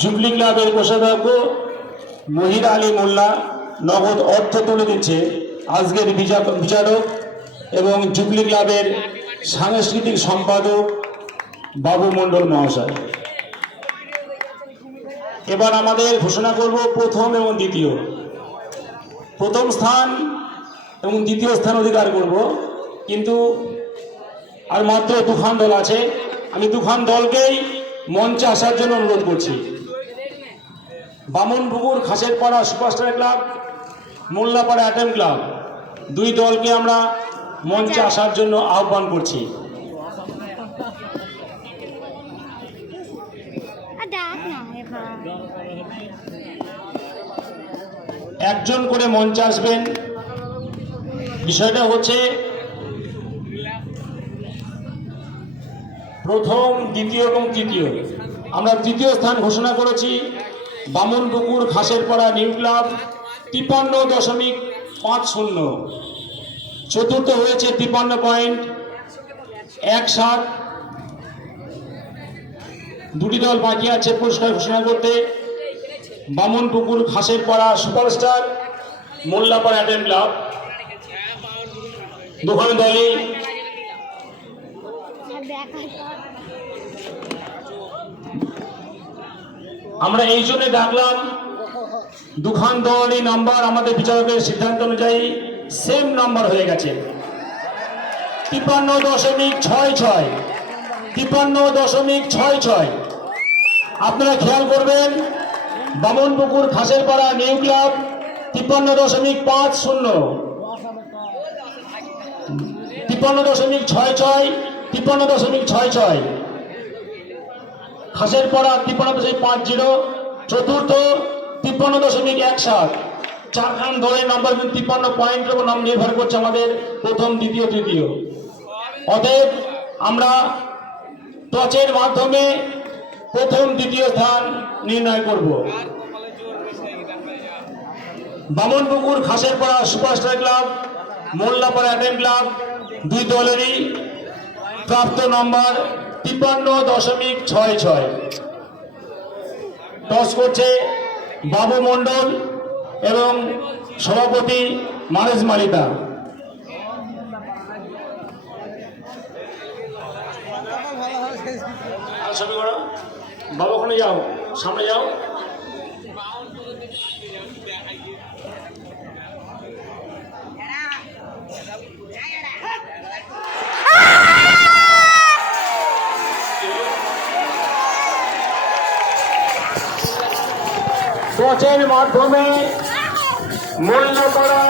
Jubilee ক্লাবের কোষাধ্যক্ষ মহির আলী মোল্লা নগদ অর্থ তুলে দিচ্ছে আজকের বিচারক এবং জুবলি ক্লাবের সাংস্কৃতিক সম্পাদক বাবু মণ্ডল মহাশয়। এবার আমাদের ঘোষণা করব প্রথম এবং দ্বিতীয়। প্রথম স্থান এবং দ্বিতীয় স্থান অধিকার করব, কিন্তু আর মাত্র দুখান দল আছে। আমি দুখান দলকেই মঞ্চে আসার জন্য অনুরোধ করছি। Bamanpukur Khaserpara superstar club, Mollapara Atom club, দুই দলকে আমরা মঞ্চে আসার জন্য আহ্বান করছি। একজন করে মঞ্চে আসবেন। বিষয়টা হচ্ছে প্রথম, দ্বিতীয় এবং তৃতীয়। আমরা তৃতীয় স্থান ঘোষণা করেছি বামনপুকুর খাসেরপাড়া নিউ ক্লাব 53.50। চতুর্থ হয়েছে 53.17। দুটি দল বাকি আছে পুরস্কার ঘোষণা করতে। Bamanpukur Khaserpara superstar, Mollapara Atom club, দুখান দলই আমরা এই জন্য ডাকলাম। দুখান দলই নাম্বার আমাদের বিচারকের সিদ্ধান্ত অনুযায়ী সেম নাম্বার হয়ে গেছে, 53.66। 53.66। আপনারা খেয়াল করবেন, বামনপুকুর খাসেরপাড়া নিউ ক্লাব 53.50, 53.66, 53.66। খাসেরপাড়া 53.50। চতুর্থ 53.17। চারখান দলের নাম্বার 53 পয়েন্টের উপর নাম নির্ভর করছে আমাদের প্রথম, দ্বিতীয়, তৃতীয়। অতএব আমরা টসের মাধ্যমে প্রথম, দ্বিতীয় স্থান নির্ণয় করব। Bamanpukur Khaserpara superstar club, Mollapara Atom club, দুই দলেরই প্রাপ্ত নম্বর 53.66। টস করছে বাবু মণ্ডল এবং সভাপতি মানেজ মালিতা। বাবু ওখানে যাও, সামনে যাও। টসের মাধ্যমে মোল্লাপাড়া